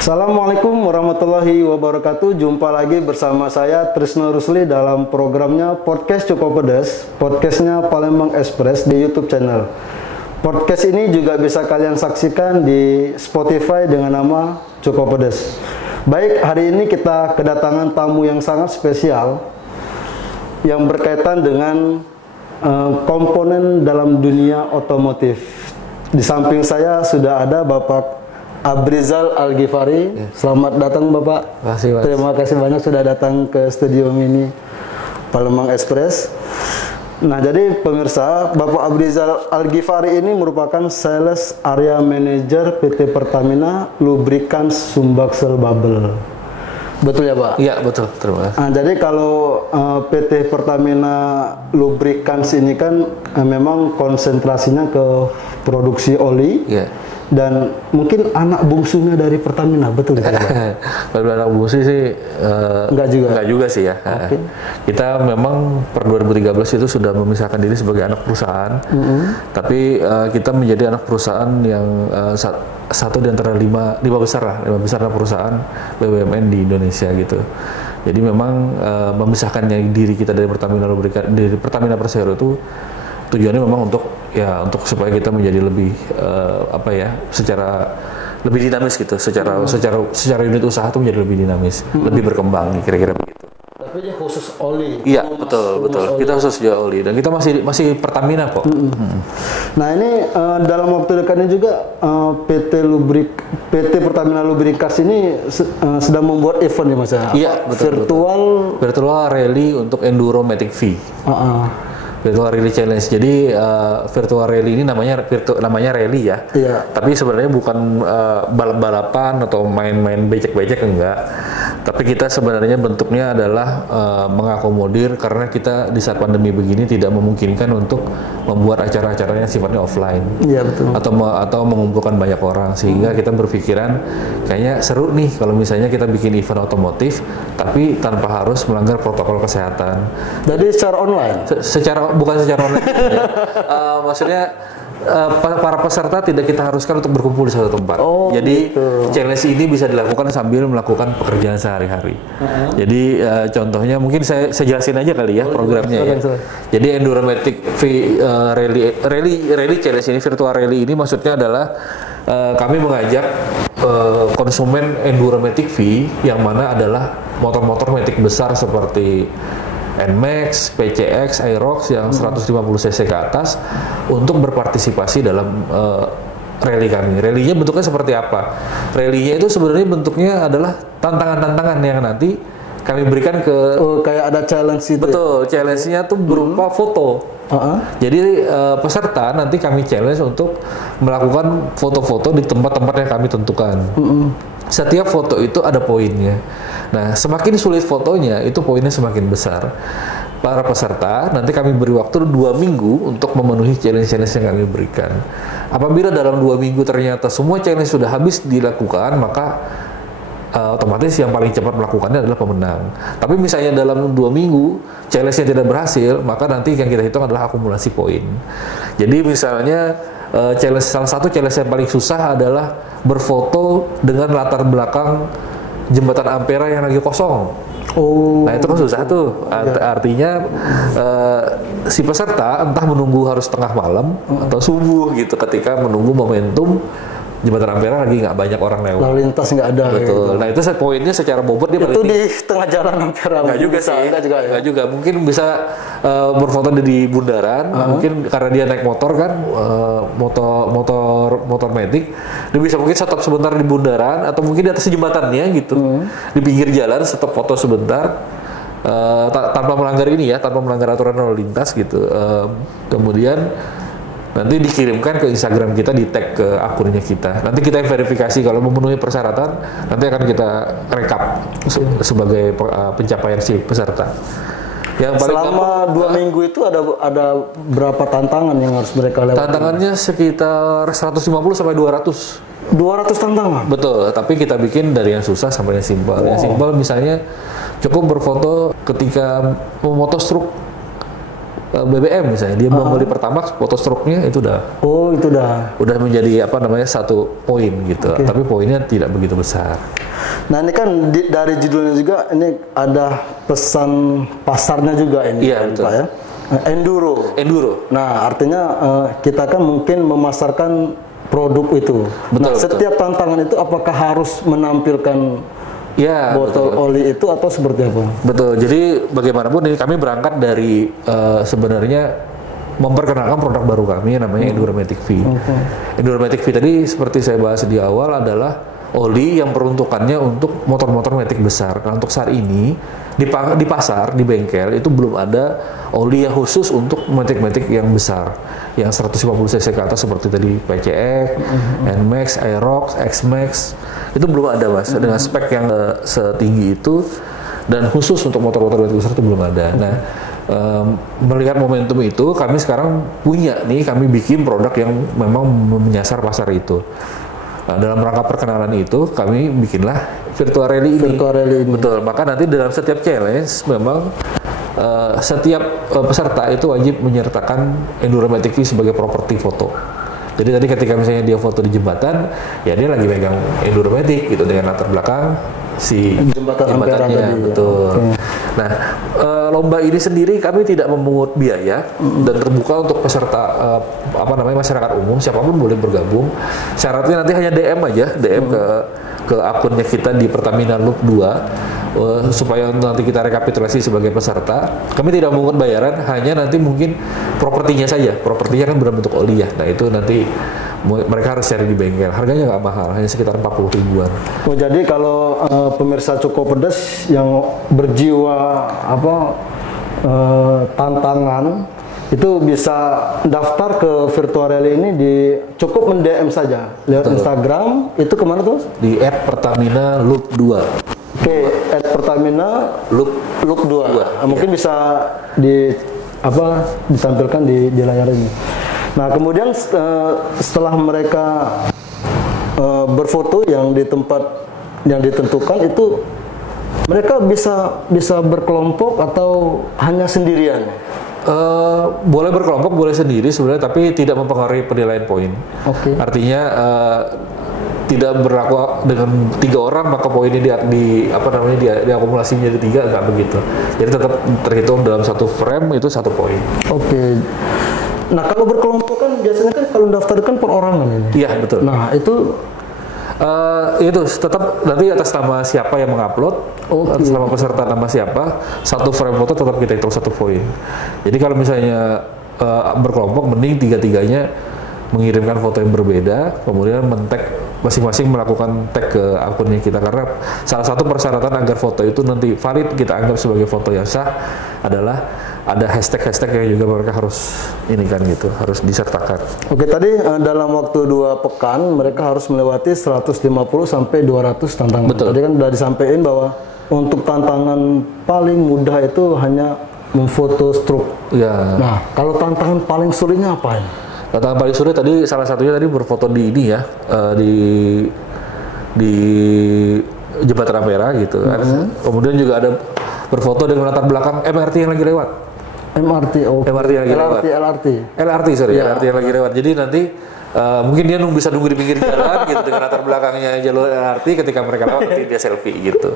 Assalamualaikum warahmatullahi wabarakatuh. Jumpa lagi bersama saya Trisno Rusli dalam programnya Podcast Cukup Pedas, podcastnya Palembang Express di YouTube channel. Podcast ini juga bisa kalian saksikan di Spotify dengan nama Cukup Pedas. Baik, hari ini kita kedatangan tamu yang sangat spesial yang berkaitan dengan komponen dalam dunia otomotif. Di samping saya sudah ada Bapak Abrizal Al-Ghifari. Selamat datang Bapak. Terima kasih banyak sudah datang ke studio mini Palembang Express. Nah, jadi pemirsa, Bapak Abrizal Al-Ghifari ini merupakan Sales Area Manager PT Pertamina Lubricants Sumbaksel Babel. Betul ya Pak? Iya betul, terima kasih. Nah, jadi kalau PT Pertamina Lubricants ini kan memang konsentrasinya ke produksi oli. Iya. Dan mungkin anak bungsunya dari Pertamina, betul ya Pak? Kalau anak bungsu sih enggak juga sih ya. Okay. Kita memang per 2013 itu sudah memisahkan diri sebagai anak perusahaan. Tapi kita menjadi anak perusahaan yang satu di antara lima besar perusahaan BUMN di Indonesia gitu. Jadi memang memisahkannya diri kita dari Pertamina Persero itu tujuannya memang untuk supaya kita menjadi lebih secara lebih dinamis gitu, secara unit usaha itu menjadi lebih dinamis, lebih berkembang kira-kira begitu. Tapi dia khusus oli. Iya, betul. Kita khusus jual oli dan kita masih Pertamina kok. Nah, ini dalam waktu dekat ini juga PT Pertamina Lubricants ini sedang membuat event ya Mas ya. Iya, betul. Virtual rally untuk Enduro Matic V. Virtual Rally Challenge. Jadi virtual rally ini namanya rally ya. Iya. Tapi sebenarnya bukan balap-balapan atau main-main becek-becek, enggak. Tapi kita sebenarnya bentuknya adalah mengakomodir karena kita di saat pandemi begini tidak memungkinkan untuk membuat acara-acara yang sifatnya offline. Iya betul. Atau mengumpulkan banyak orang, sehingga kita berpikiran kayaknya seru nih kalau misalnya kita bikin event otomotif tapi tanpa harus melanggar protokol kesehatan. Jadi secara online? Bukan secara online. Ya. Maksudnya para peserta tidak kita haruskan untuk berkumpul di satu tempat. Jadi challenge ini bisa dilakukan sambil melakukan pekerjaan sehari-hari. Jadi contohnya mungkin saya jelasin aja kali ya programnya ya. Jadi Enduromatic Rally Challenge ini, virtual rally ini maksudnya adalah kami mengajak konsumen Enduromatic V yang mana adalah motor-motor matic besar seperti NMAX, PCX, Aerox yang 150 cc ke atas untuk berpartisipasi dalam rally kami. Rally-nya bentuknya seperti apa? Rally-nya itu sebenarnya bentuknya adalah tantangan-tantangan yang nanti kami berikan ke kayak ada challenge itu. Betul, challenge-nya tuh berupa foto. Jadi peserta nanti kami challenge untuk melakukan foto-foto di tempat-tempat yang kami tentukan. Setiap foto itu ada poinnya. Nah, semakin sulit fotonya, itu poinnya semakin besar. Para peserta nanti kami beri waktu 2 minggu untuk memenuhi challenge-challenge yang kami berikan. Apabila dalam 2 minggu ternyata semua challenge sudah habis dilakukan, maka otomatis yang paling cepat melakukannya adalah pemenang. Tapi misalnya dalam 2 minggu challenge-nya tidak berhasil, maka nanti yang kita hitung adalah akumulasi poin. Jadi misalnya salah satu challenge yang paling susah adalah berfoto dengan latar belakang jembatan Ampera yang lagi kosong. Nah itu kan susah tuh. Artinya si peserta entah menunggu harus tengah malam atau subuh gitu ketika menunggu momentum jembatan Ampera lagi nggak banyak orang lewat. Lalu lintas nggak ada. Betul. Gitu. Nah itu poinnya secara bobot dia itu di tengah jalan Ampera. Nggak juga sih. Nggak juga. Mungkin bisa berfoto di bundaran. Mungkin karena dia naik motor kan, motor matic. Dia bisa mungkin stop sebentar di bundaran atau mungkin di atas jembatannya gitu. Di pinggir jalan stop foto sebentar. Tanpa melanggar ini ya, tanpa melanggar aturan lalu lintas gitu. Kemudian nanti dikirimkan ke Instagram kita, di tag ke akunnya kita. Nanti kita verifikasi kalau memenuhi persyaratan, nanti akan kita rekap sebagai pencapaian si peserta. Yang paling selama 2 minggu itu ada berapa tantangan yang harus mereka lewati? Tantangannya sekitar 150 sampai 200. 200 tantangan? Betul, tapi kita bikin dari yang susah sampai yang simpel. Yang simpel misalnya cukup berfoto ketika memoto struk BBM misalnya, dia mau beli Pertamax, foto stroke-nya itu udah menjadi apa namanya 1 poin gitu. Tapi poinnya tidak begitu besar. Nah ini kan dari judulnya juga ini ada pesan pasarnya juga ini, betul. Pak ya. Enduro. Nah artinya kita kan mungkin memasarkan produk itu. Betul, setiap tantangan itu apakah harus menampilkan botol oli itu atau seperti apa? Betul. Jadi bagaimanapun ini kami berangkat dari sebenarnya memperkenalkan produk baru kami namanya Enduromatic V. Enduromatic V tadi seperti saya bahas di awal adalah oli yang peruntukannya untuk motor-motor matic besar. Nah, untuk saat ini di pasar, di bengkel itu belum ada oli yang khusus untuk matic-matic yang besar, yang 150 cc ke atas seperti tadi PCX, NMAX, Aerox, X-Max itu belum ada Mas dengan spek yang setinggi itu dan khusus untuk motor-motor matic besar itu belum ada. Nah, melihat momentum itu kami sekarang punya nih, kami bikin produk yang memang menyasar pasar itu. Nah, dalam rangka perkenalan itu kami bikinlah virtual rally ini. Betul. Maka nanti dalam setiap challenge memang setiap peserta itu wajib menyertakan Enduromatic V sebagai properti foto. Jadi tadi ketika misalnya dia foto di jembatan, ya dia lagi pegang Enduromatic gitu dengan latar belakang si jembatannya. Betul. Nah, lomba ini sendiri kami tidak memungut biaya dan terbuka untuk peserta masyarakat umum, siapapun boleh bergabung. Syaratnya nanti hanya DM aja, DM ke akunnya kita di Pertamina Loop 2 supaya nanti kita rekapitulasi sebagai peserta. Kami tidak memungut bayaran, hanya nanti mungkin propertinya saja. Propertinya kan berbentuk oli ya. Nah, itu nanti mereka harus cari di bengkel. Harganya nggak mahal, hanya sekitar 40 ribuan. Oh, jadi kalau pemirsa Cukup Pedas yang berjiwa tantangan itu bisa daftar ke virtual rally ini cukup men-DM saja lewat Instagram. Itu kemana tuh? Di @Pertamina Loop 2. Oke, @Pertamina Loop 2. Mungkin bisa ditampilkan di layar ini. Nah, kemudian setelah mereka berfoto yang di tempat yang ditentukan itu, mereka bisa berkelompok atau hanya sendirian? Boleh berkelompok, boleh sendiri sebenarnya, tapi tidak mempengaruhi penilaian poin. Artinya tidak berlaku dengan 3 orang maka poinnya diakumulasi menjadi 3, nggak begitu. Jadi tetap terhitung dalam satu frame itu 1 poin. Nah, kalau berkelompok kan biasanya kan kalau daftar kan perorangan ini. Iya, betul. Nah, itu tetap nanti atas nama siapa yang mengupload, atas nama peserta nama siapa, 1 frame foto tetap kita hitung 1 poin. Jadi kalau misalnya berkelompok, mending 3-3-nya mengirimkan foto yang berbeda, kemudian men-tag masing-masing, melakukan tag ke akunnya kita, karena salah satu persyaratan agar foto itu nanti valid kita anggap sebagai foto yang sah adalah ada hashtag yang juga mereka harus harus disertakan. Tadi dalam waktu 2 pekan mereka harus melewati 150 sampai 200 tantangan. Betul. Tadi kan sudah disampaikan bahwa untuk tantangan paling mudah itu hanya memfoto stroke. Ya. Nah, kalau tantangan paling sulitnya apa ini? Tantangan paling sulit tadi salah satunya tadi berfoto di ini ya, di Jembatan Ampera gitu. Kemudian juga ada berfoto dengan latar belakang MRT yang lagi lewat. MRT yang lagi lewat. LRT yang lagi lewat. Jadi nanti mungkin dia bisa nunggu di pinggir jalan gitu dengan latar belakangnya jalur LRT, ketika mereka lewat nanti dia selfie gitu.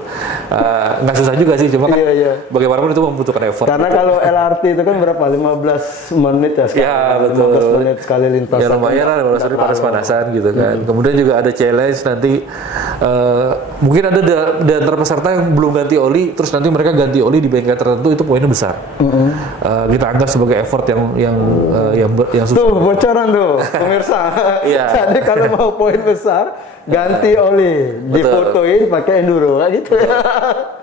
Nggak susah juga sih, cuma kan bagaimanapun itu membutuhkan effort. Karena gitu. kalau LRT itu kan berapa? 15 menit ya sekali. Ya, betul. 15 menit sekali lintasan. Ya lumayan lah, 15 menit panas-panasan gitu kan. Kemudian juga ada challenge nanti, mungkin ada di antara peserta yang belum ganti oli, terus nanti mereka ganti oli di bengkel tertentu, itu poinnya besar. Kita anggap sebagai effort yang susah. Tuh, bocoran tuh, pemirsa. Jadi kalau mau poin besar, ganti oli, difotoin pakai enduro, gitu ya.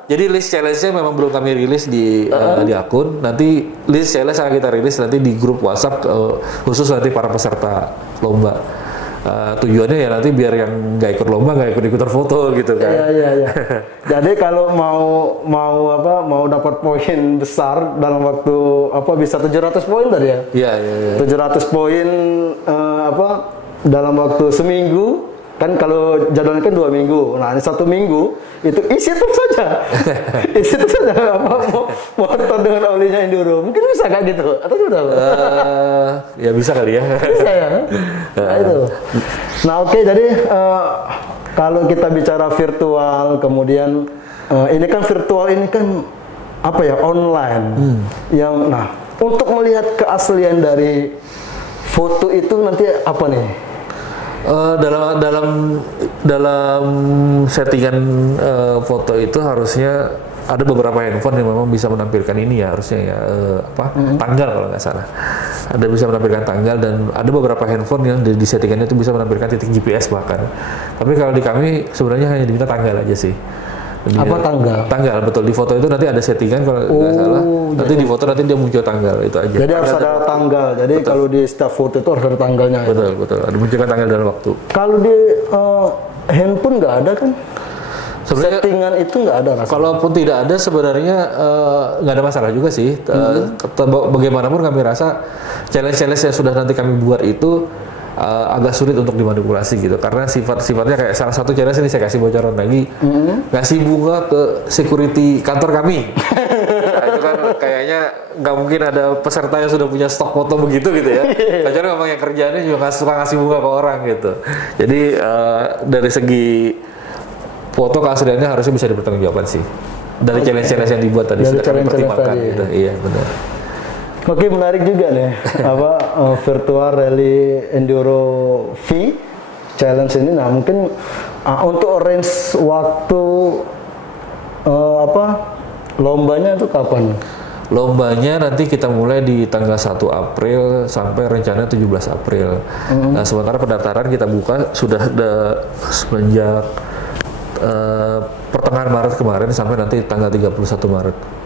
Jadi list challenge-nya memang belum kami rilis di akun. Nanti list challenge akan kita rilis nanti di grup WhatsApp khusus nanti para peserta lomba. Tujuannya ya nanti biar yang nggak ikut lomba nggak ikut-ikutan foto gitu kan. Iya. Jadi kalau mau dapat poin besar dalam waktu bisa 700 poin tadi ya? Iya. 700 poin dalam waktu seminggu kan kalau jadwalnya kan 2 minggu. Nah, ini 1 minggu itu isi terus saja. Isi terus saja motor dengan olinya enduro. Mungkin bisa kayak gitu atau sudah? Ya bisa kali ya. Bisa ya. Nah, itu. Nah, oke, jadi kalau kita bicara virtual, kemudian ini kan virtual ini kan apa ya, online. Yang untuk melihat keaslian dari foto itu nanti apa nih? Dalam settingan foto itu harusnya ada beberapa handphone yang memang bisa menampilkan ini ya, harusnya ya tanggal kalau nggak salah. Ada bisa menampilkan tanggal, dan ada beberapa handphone yang di settingannya itu bisa menampilkan titik GPS bahkan. Tapi kalau di kami sebenarnya hanya diminta tanggal aja sih. Apa tanggal? Tanggal, betul. Di foto itu nanti ada settingan kalau nggak salah. Nanti di foto nanti dia muncul tanggal, itu aja. Jadi harus ada tanggal. Jadi betul. Kalau di setiap foto itu harus ada tanggalnya. Betul, ya? Betul. Ada munculkan tanggal dalam waktu. Kalau di handphone nggak ada kan? Sebenarnya settingan itu nggak ada rasanya. Kalaupun tidak ada sebenarnya nggak ada masalah juga sih. Bagaimanapun kami rasa challenge-challenge yang sudah nanti kami buat itu agak sulit untuk dimanipulasi gitu, karena sifatnya kayak salah satu challenge ini saya kasih bocoran lagi, ngasih bunga ke security kantor kami. Nah, itu kan kayaknya nggak mungkin ada peserta yang sudah punya stok foto begitu gitu ya. Kecuali memang yang kerjaannya juga nggak suka ngasih bunga ke orang gitu. Jadi dari segi foto keasliannya harusnya bisa dipertanggungjawabkan sih. Dari challenge-challenge yang dibuat tadi sudah kami pertimbangkan gitu. Iya benar. Oke, menarik juga nih virtual rally enduro V challenge ini. Nah, mungkin untuk range waktu lombanya itu kapan? Lombanya nanti kita mulai di tanggal 1 April sampai rencana 17 April. Nah, sementara pendaftaran kita buka sudah semenjak pertengahan Maret kemarin sampai nanti tanggal 31 Maret.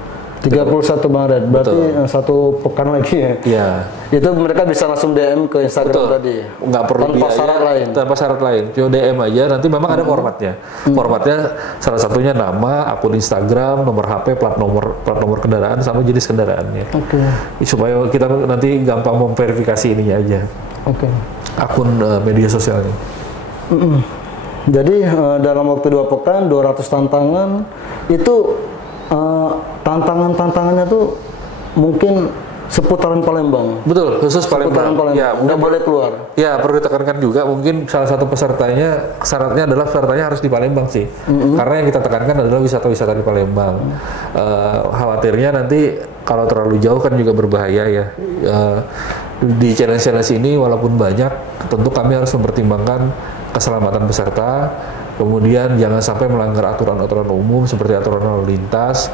31 Maret, berarti betul. 1 pekan lagi ya? Iya. Itu mereka bisa langsung DM ke Instagram betul. Tadi? Nggak perlu tanpa syarat lain? Tanpa syarat lain, cuma DM aja, nanti memang ada formatnya. Formatnya salah satunya nama, akun Instagram, nomor HP, plat nomor kendaraan, sama jenis kendaraannya. Oke. Supaya kita nanti gampang memverifikasi ininya aja. Oke. Akun media sosialnya. Jadi dalam waktu 2 pekan, 200 tantangan, itu tantangannya tuh mungkin seputaran Palembang. Betul, khusus Palembang. Ya, nggak boleh keluar. Ya, perlu ditekankan juga mungkin salah satu pesertanya, syaratnya adalah pesertanya harus di Palembang sih. Karena yang kita tekankan adalah wisata-wisata di Palembang. Khawatirnya nanti kalau terlalu jauh kan juga berbahaya ya. Di challenge-challenge ini walaupun banyak, tentu kami harus mempertimbangkan keselamatan peserta. Kemudian jangan sampai melanggar aturan-aturan umum seperti aturan lalu lintas,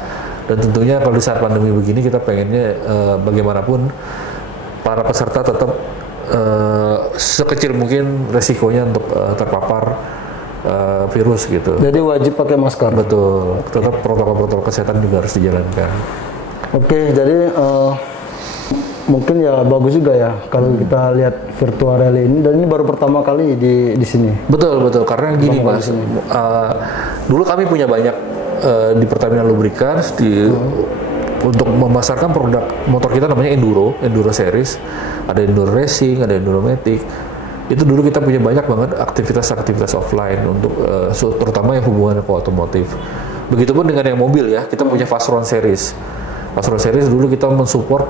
dan tentunya kalau di saat pandemi begini kita pengennya bagaimanapun para peserta tetap sekecil mungkin resikonya untuk terpapar virus gitu. Jadi wajib pakai masker. Betul, tetap protokol-protokol kesehatan juga harus dijalankan. Oke, jadi mungkin ya bagus juga ya kalau kita lihat virtual rally ini, dan ini baru pertama kali di sini. Betul, karena gini Mas, dulu kami punya banyak di Pertamina Lubricants untuk memasarkan produk motor kita namanya Enduro Series, ada Enduro Racing, ada Enduro Matic. Itu dulu kita punya banyak banget aktivitas offline untuk terutama yang hubungannya ke otomotif. Begitupun dengan yang mobil ya, kita punya Fastron Series. Fastron Series dulu kita mensupport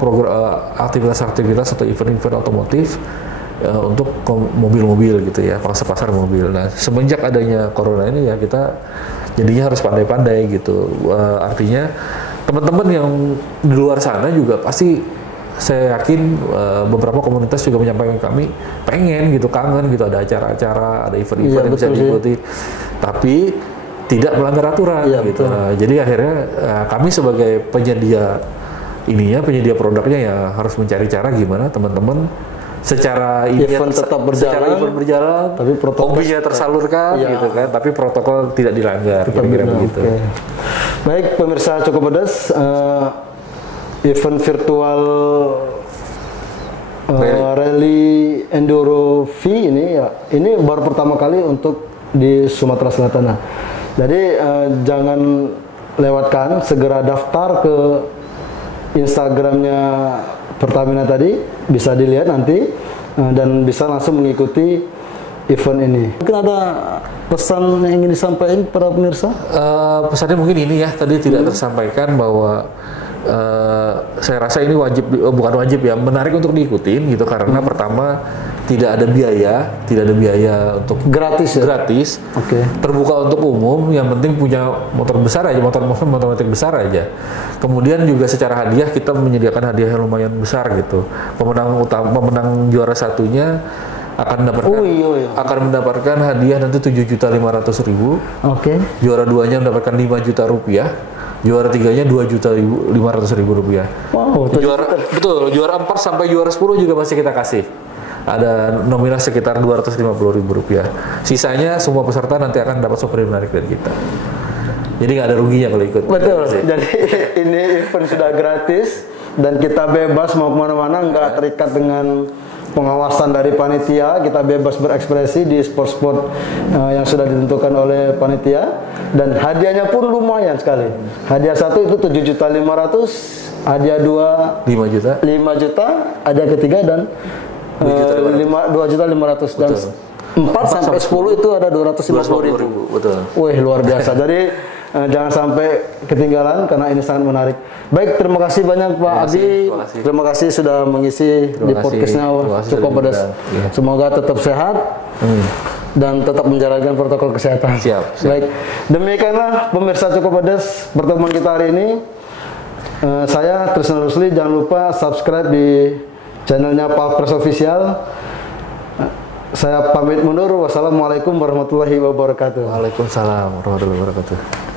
aktivitas atau event-event otomotif untuk mobil-mobil gitu ya, pasar mobil. Nah, semenjak adanya corona ini ya kita jadinya harus pandai-pandai gitu. Artinya teman-teman yang di luar sana juga pasti saya yakin beberapa komunitas juga menyampaikan kami pengen gitu, kangen gitu, ada acara-acara, ada event-event yang bisa diikuti. Tapi tidak melanggar aturan gitu. Nah, jadi akhirnya kami sebagai penyedia produknya ya harus mencari cara gimana teman-teman secara event tetap berjalan, tapi hobinya tersalurkan gitu kan, tapi protokol tidak dilanggar, kira-kira begitu. Okay. Baik pemirsa Cukup Pedas, event virtual rally Enduro V ini baru pertama kali untuk di Sumatera Selatan. Nah, jadi jangan lewatkan, segera daftar ke Instagramnya Pertamina tadi, bisa dilihat nanti dan bisa langsung mengikuti event ini. Mungkin ada pesan yang ingin disampaikan para pemirsa? Pesannya mungkin ini ya, tadi tidak tersampaikan bahwa saya rasa ini wajib, bukan wajib ya, menarik untuk diikutin gitu, karena pertama tidak ada biaya untuk gratis ya? Gratis. Oke. Terbuka untuk umum, yang penting punya motor besar aja, motor otomatis besar aja. Kemudian juga secara hadiah kita menyediakan hadiah yang lumayan besar gitu. Pemenang juara satunya akan mendapatkan hadiah nanti 7.500.000. Oke. Juara 2-nya mendapatkan 5 juta rupiah. Juara 3-nya 2.500.000 rupiah. Wow, juara 4 sampai juara 10 juga masih kita kasih. Ada nominal sekitar 250.000 rupiah. Sisanya semua peserta nanti akan dapat souvenir menarik dari kita. Jadi nggak ada ruginya kalau ikut. Betul. Jadi ini event sudah gratis dan kita bebas mau kemana-mana, nggak terikat dengan pengawasan dari panitia. Kita bebas berekspresi di spot-spot yang sudah ditentukan oleh panitia, dan hadiahnya pun lumayan sekali. Hadiah satu itu 7.500.000, hadiah 2 5 juta, 5 juta, hadiah ketiga dan 2.500.000, dan 4 sampai 10 itu ada 250.000. Betul. Wih, luar biasa. Jadi jangan sampai ketinggalan karena ini sangat menarik. Baik, terima kasih banyak Pak Adi. Terima kasih sudah mengisi di podcastnya Cukup Pedas. Ya. Semoga tetap sehat dan tetap menjalankan protokol kesehatan. Siap. Baik, demikianlah pemirsa Cukup Pedas pertemuan kita hari ini. Saya Trisno Rusli. Jangan lupa subscribe di channelnya Palpres Official. Saya pamit mundur. Wassalamualaikum warahmatullahi wabarakatuh. Waalaikumsalam warahmatullahi wabarakatuh.